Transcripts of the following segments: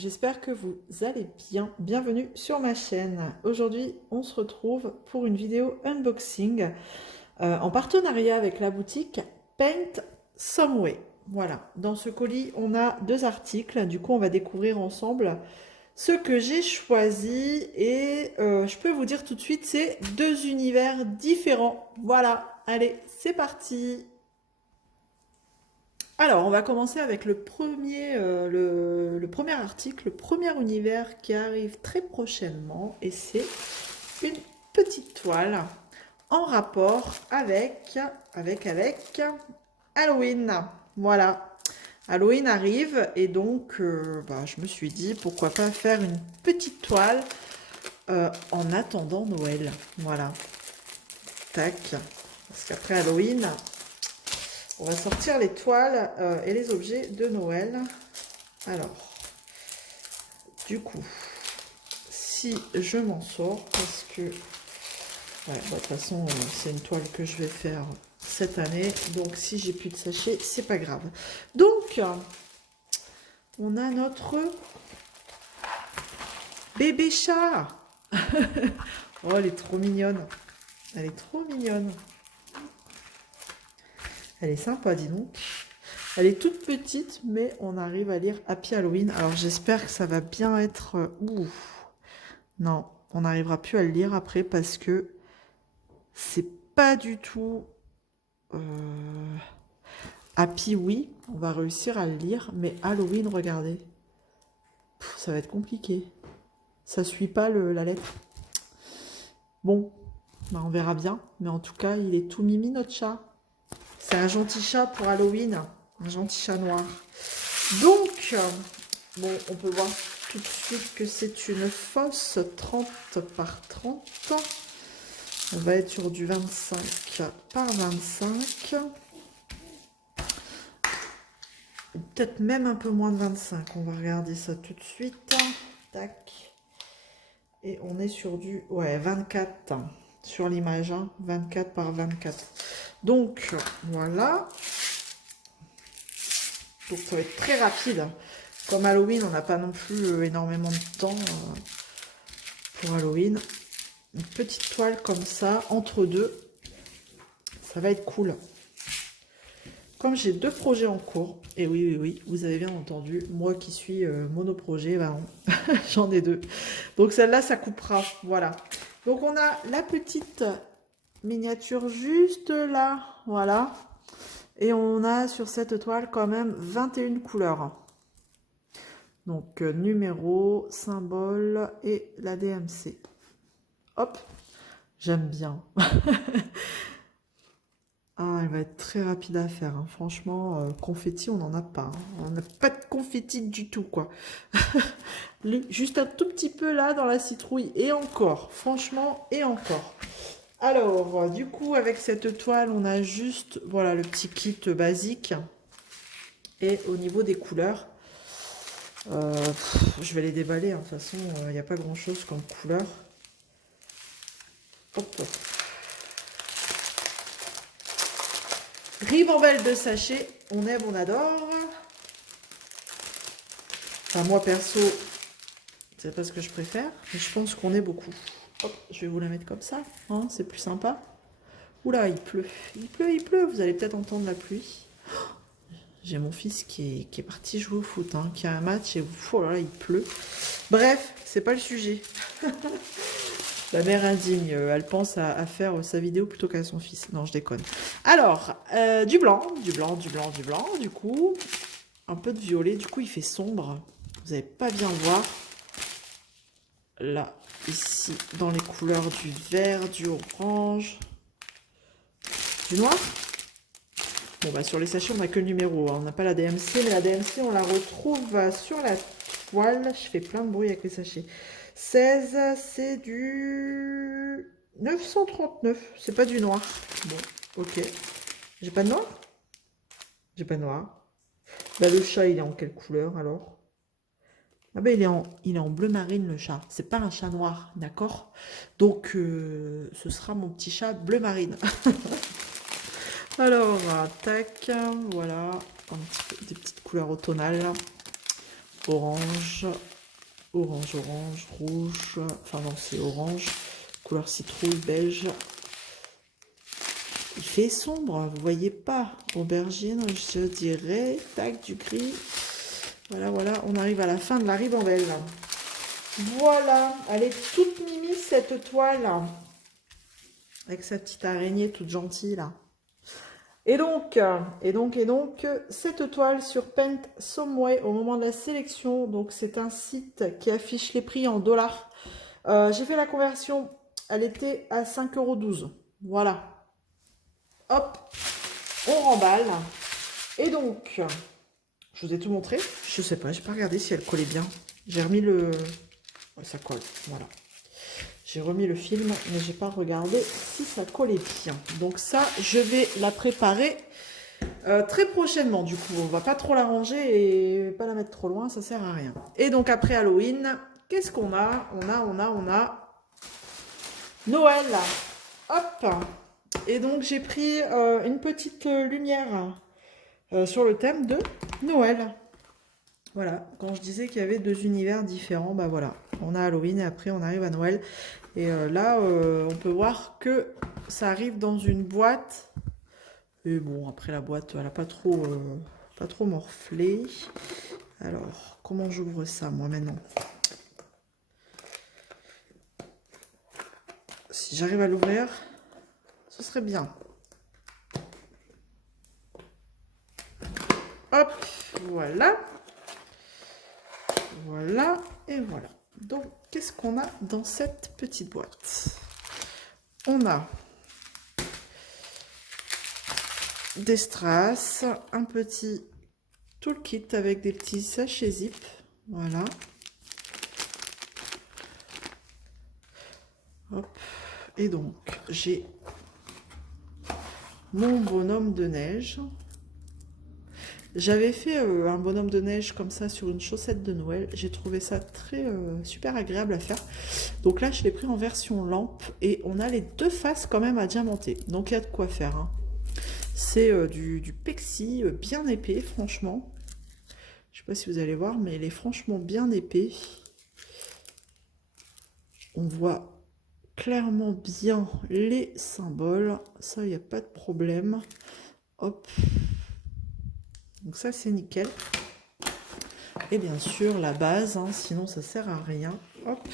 j'espère que vous allez bien. Bienvenue sur ma chaîne. Aujourd'hui, on se retrouve pour une vidéo unboxing en partenariat avec la boutique Paint Some Way. Voilà, dans ce colis, on a deux articles. Du coup, on va découvrir ensemble ce que j'ai choisi. Et je peux vous dire tout de suite, c'est deux univers différents. Voilà, allez, c'est parti. Alors, on va commencer avec le premier, le premier article, le premier univers qui arrive très prochainement. Et c'est une petite toile en rapport avec Halloween. Voilà, Halloween arrive et donc je me suis dit pourquoi pas faire une petite toile en attendant Noël. Voilà, tac, parce qu'après Halloween, on va sortir les toiles et les objets de Noël. Alors, du coup, si je m'en sors, parce que, de toute façon, c'est une toile que je vais faire cette année. Donc, si j'ai plus de sachets, c'est pas grave. Donc, on a notre bébé chat. Oh, elle est trop mignonne. Elle est trop mignonne. Elle est sympa, dis donc. Elle est toute petite, mais on arrive à lire Happy Halloween. Alors, j'espère que ça va bien être... Non, on n'arrivera plus à le lire après parce que c'est pas du tout... Happy, oui, on va réussir à le lire, mais Halloween, regardez. Ça va être compliqué. Ça suit pas la lettre. Bon, on verra bien. Mais en tout cas, il est tout mimi, notre chat. C'est un gentil chat pour Halloween. Un gentil chat noir. Donc, bon, on peut voir tout de suite que c'est une fausse 30 par 30. On va être sur du 25 par 25. Peut-être même un peu moins de 25. On va regarder ça tout de suite. Tac. Et on est sur du 24 sur l'image. 24 par 24. Donc, voilà. Donc, ça va être très rapide. Comme Halloween, on n'a pas non plus énormément de temps pour Halloween. Une petite toile comme ça, entre deux. Ça va être cool. Comme j'ai deux projets en cours, et oui, vous avez bien entendu, moi qui suis monoprojet, non, j'en ai deux. Donc celle-là, ça coupera, voilà. Donc on a la petite miniature juste là, voilà. Et on a sur cette toile quand même 21 couleurs. Donc numéro, symbole et la DMC. Hop, j'aime bien. Ah, elle va être très rapide à faire. Hein. Franchement, confetti, on n'en a pas. Hein. On n'a pas de confetti du tout, quoi. Juste un tout petit peu là dans la citrouille. Et encore, franchement, et encore. Alors, du coup, avec cette toile, on a juste, voilà, le petit kit basique. Et au niveau des couleurs, je vais les déballer. Hein. De toute façon, il n'y a pas grand-chose comme couleur. Hop, hop. Ribambelle de sachet, on aime, on adore. Enfin, moi perso, c'est pas ce que je préfère, mais je pense qu'on est beaucoup. Hop, je vais vous la mettre comme ça, hein, c'est plus sympa. Oula, il pleut, il pleut, vous allez peut-être entendre la pluie. J'ai mon fils qui est parti jouer au foot, hein, qui a un match et oh là, il pleut. Bref, c'est pas le sujet. La mère indigne, elle pense à faire sa vidéo plutôt qu'à son fils. Non, je déconne. Alors, du blanc, du coup. Un peu de violet, du coup, il fait sombre. Vous n'allez pas bien le voir. Là, ici, dans les couleurs du vert, du orange, du noir. Bon, bah, sur les sachets, on n'a que le numéro. Hein. On n'a pas la DMC, mais la DMC, on la retrouve sur la toile. Je fais plein de bruit avec les sachets. 16, c'est du 939. C'est pas du noir. Bon, ok. J'ai pas de noir? J'ai pas de noir. Bah, le chat, il est en quelle couleur alors? Ah ben, il est en bleu marine, le chat. C'est pas un chat noir, d'accord? Donc, ce sera mon petit chat bleu marine. Alors, tac, voilà. Des petites couleurs automnales. Orange, Orange, rouge. Enfin non, c'est orange. Couleur citrouille, beige. Il fait sombre, vous voyez pas. Aubergine, je dirais. Tac, du gris. Voilà, voilà, on arrive à la fin de la ribambelle. Voilà, elle est toute mimi cette toile. Avec sa petite araignée toute gentille là. Et donc, cette toile sur Paint Someway au moment de la sélection, donc c'est un site qui affiche les prix en dollars. J'ai fait la conversion, elle était à 5,12 €. Voilà. Hop, on remballe. Et donc, je vous ai tout montré. Je sais pas, j'ai pas regardé si elle collait bien. J'ai remis le... Ouais, ça colle, voilà. J'ai remis le film, mais j'ai pas regardé si ça collait bien. Donc ça, je vais la préparer très prochainement. Du coup, on va pas trop la ranger et pas la mettre trop loin, ça sert à rien. Et donc après Halloween, qu'est-ce qu'on a? On a Noël. Hop. Et donc j'ai pris une petite lumière sur le thème de Noël. Voilà, quand je disais qu'il y avait deux univers différents, bah voilà, on a Halloween et après on arrive à Noël. Et là, on peut voir que ça arrive dans une boîte. Et bon, après la boîte, elle n'a pas trop morflé. Alors, comment j'ouvre ça, moi, maintenant? Si j'arrive à l'ouvrir, ce serait bien. Hop, voilà. Voilà, et voilà. Donc, qu'est-ce qu'on a dans cette petite boîte? On a des strass, un petit toolkit avec des petits sachets zip. Voilà. Hop. Et donc, j'ai mon bonhomme de neige. J'avais fait un bonhomme de neige comme ça sur une chaussette de Noël. J'ai trouvé ça très super agréable à faire. Donc là, je l'ai pris en version lampe et on a les deux faces quand même à diamanter. Donc il y a de quoi faire. Hein. C'est du pexi bien épais, franchement. Je ne sais pas si vous allez voir, mais il est franchement bien épais. On voit clairement bien les symboles. Ça, il n'y a pas de problème. Hop. Donc ça, c'est nickel. Et bien sûr, la base, hein, sinon ça sert à rien. Hop.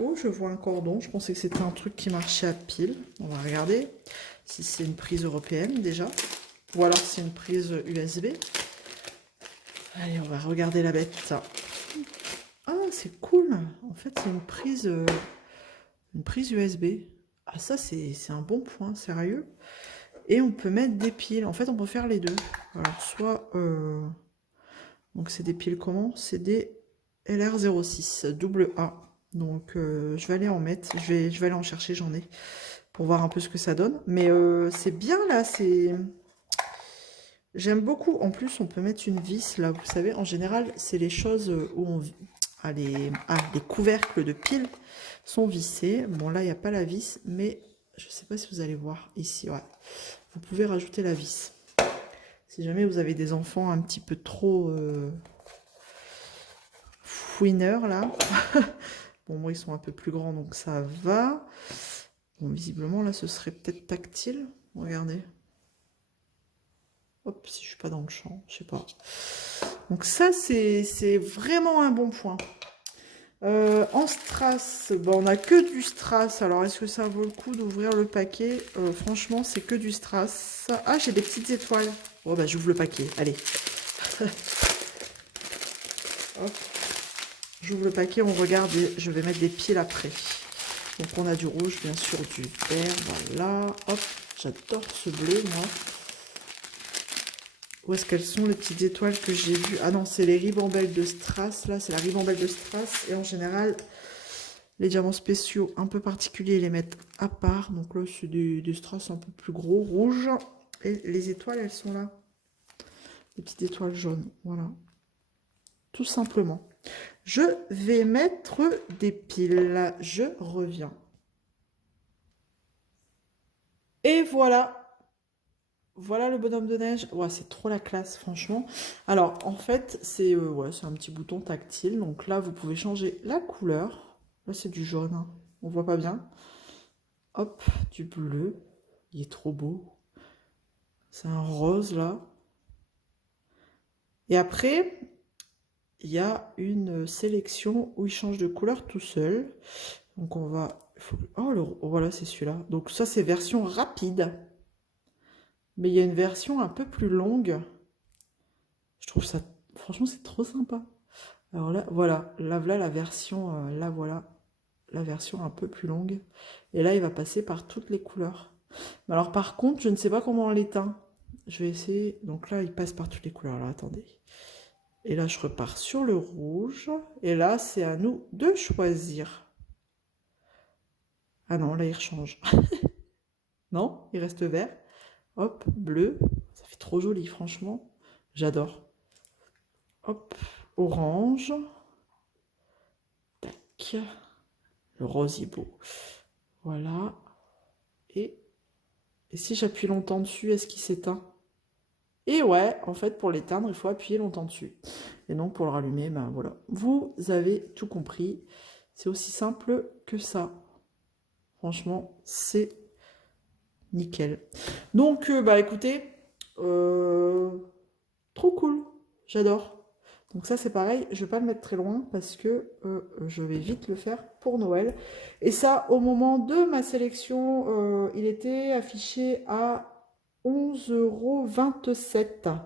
Oh, je vois un cordon. Je pensais que c'était un truc qui marchait à pile. On va regarder si c'est une prise européenne déjà. Ou alors c'est une prise USB. Allez, on va regarder la bête. Ah, c'est cool. En fait, c'est une prise USB. Ah, ça, c'est un bon point, sérieux. Et on peut mettre des piles. En fait, on peut faire les deux. Alors, soit... Donc, c'est des piles comment? C'est des LR06 double A. Donc, je vais aller en mettre. Je vais aller en chercher, j'en ai. Pour voir un peu ce que ça donne. Mais c'est bien, là. J'aime beaucoup. En plus, on peut mettre une vis, là. Vous savez, en général, c'est les choses où on... Ah, les couvercles de piles sont vissés. Bon, là, il n'y a pas la vis, mais je ne sais pas si vous allez voir ici. Ouais. Vous pouvez rajouter la vis. Si jamais vous avez des enfants un petit peu trop fouineurs, là. Bon, moi, ils sont un peu plus grands, donc ça va. Bon, visiblement, là, ce serait peut-être tactile. Regardez. Hop, si je suis pas dans le champ, je sais pas. Donc ça, c'est vraiment un bon point. En strass, bon, on n'a que du strass. Alors, est-ce que ça vaut le coup d'ouvrir le paquet? Franchement, c'est que du strass. Ah, j'ai des petites étoiles. Oh, bah, j'ouvre le paquet. Allez. Hop. J'ouvre le paquet, on regarde et je vais mettre des piles après. Donc, on a du rouge, bien sûr, du vert. Voilà. Hop. J'adore ce bleu, moi. Où est-ce qu'elles sont, les petites étoiles que j'ai vues? Ah non, c'est les ribambelles de strass. Là, c'est la ribambelle de strass. Et en général, les diamants spéciaux un peu particuliers, ils les mettent à part. Donc là, c'est des strass un peu plus gros, rouges. Et les étoiles, elles sont là. Les petites étoiles jaunes. Voilà. Tout simplement. Je vais mettre des piles. Je reviens. Et voilà. Voilà le bonhomme de neige. Ouais, c'est trop la classe, franchement. Alors, en fait, c'est ouais, c'est un petit bouton tactile. Donc là, vous pouvez changer la couleur. Là, c'est du jaune, hein. On voit pas bien. Hop, du bleu. Il est trop beau. C'est un rose, là. Et après, il y a une sélection où il change de couleur tout seul. Donc on va... Oh, voilà, c'est celui-là. Donc ça, c'est version rapide. Mais il y a une version un peu plus longue. Je trouve ça... Franchement, c'est trop sympa. Alors là, voilà. Là, voilà la version... là, voilà. La version un peu plus longue. Et là, il va passer par toutes les couleurs. Mais alors par contre, je ne sais pas comment on l'éteint. Je vais essayer. Donc là, il passe par toutes les couleurs. Alors attendez. Et là, je repars sur le rouge. Et là, c'est à nous de choisir. Ah non, là, il rechange. Non, il reste vert. Hop, bleu. Ça fait trop joli, franchement. J'adore. Hop, orange. Tac. Le rose est beau. Voilà. Et si j'appuie longtemps dessus, est-ce qu'il s'éteint? Et ouais, en fait, pour l'éteindre, il faut appuyer longtemps dessus. Et donc, pour le rallumer, ben voilà. Vous avez tout compris. C'est aussi simple que ça. Franchement, c'est nickel. Donc, bah écoutez, trop cool. J'adore. Donc ça, c'est pareil. Je vais pas le mettre très loin parce que je vais vite le faire pour Noël. Et ça, au moment de ma sélection, il était affiché à 11,27 €.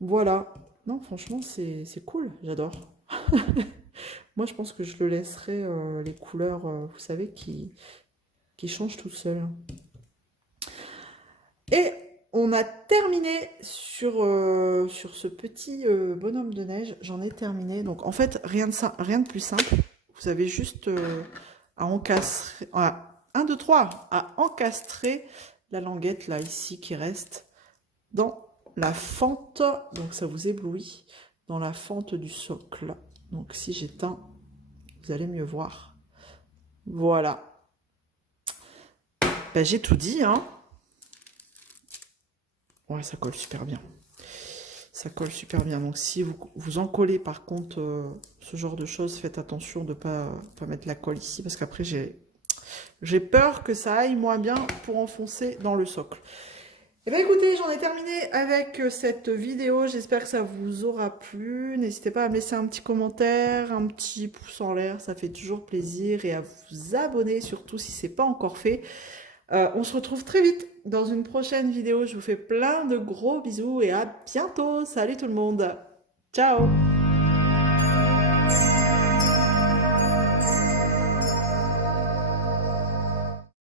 Voilà. Non, franchement, c'est cool. J'adore. Moi, je pense que je le laisserai les couleurs, vous savez, qui changent tout seul. Et on a terminé sur ce petit bonhomme de neige. J'en ai terminé. Donc, en fait, rien de plus simple. Vous avez juste à encastrer... Ah, 1, 2, 3. À encastrer la languette, là, ici, qui reste dans la fente. Donc, ça vous éblouit dans la fente du socle. Donc, si j'éteins, vous allez mieux voir. Voilà. Ben, j'ai tout dit, hein. Ouais, ça colle super bien. Ça colle super bien. Donc, si vous en collez, par contre, ce genre de choses, faites attention de ne pas mettre la colle ici, parce qu'après, j'ai peur que ça aille moins bien pour enfoncer dans le socle. Et bien, écoutez, j'en ai terminé avec cette vidéo. J'espère que ça vous aura plu. N'hésitez pas à me laisser un petit commentaire, un petit pouce en l'air, ça fait toujours plaisir. Et à vous abonner, surtout si ce n'est pas encore fait. On se retrouve très vite dans une prochaine vidéo. Je vous fais plein de gros bisous et à bientôt. Salut tout le monde. Ciao.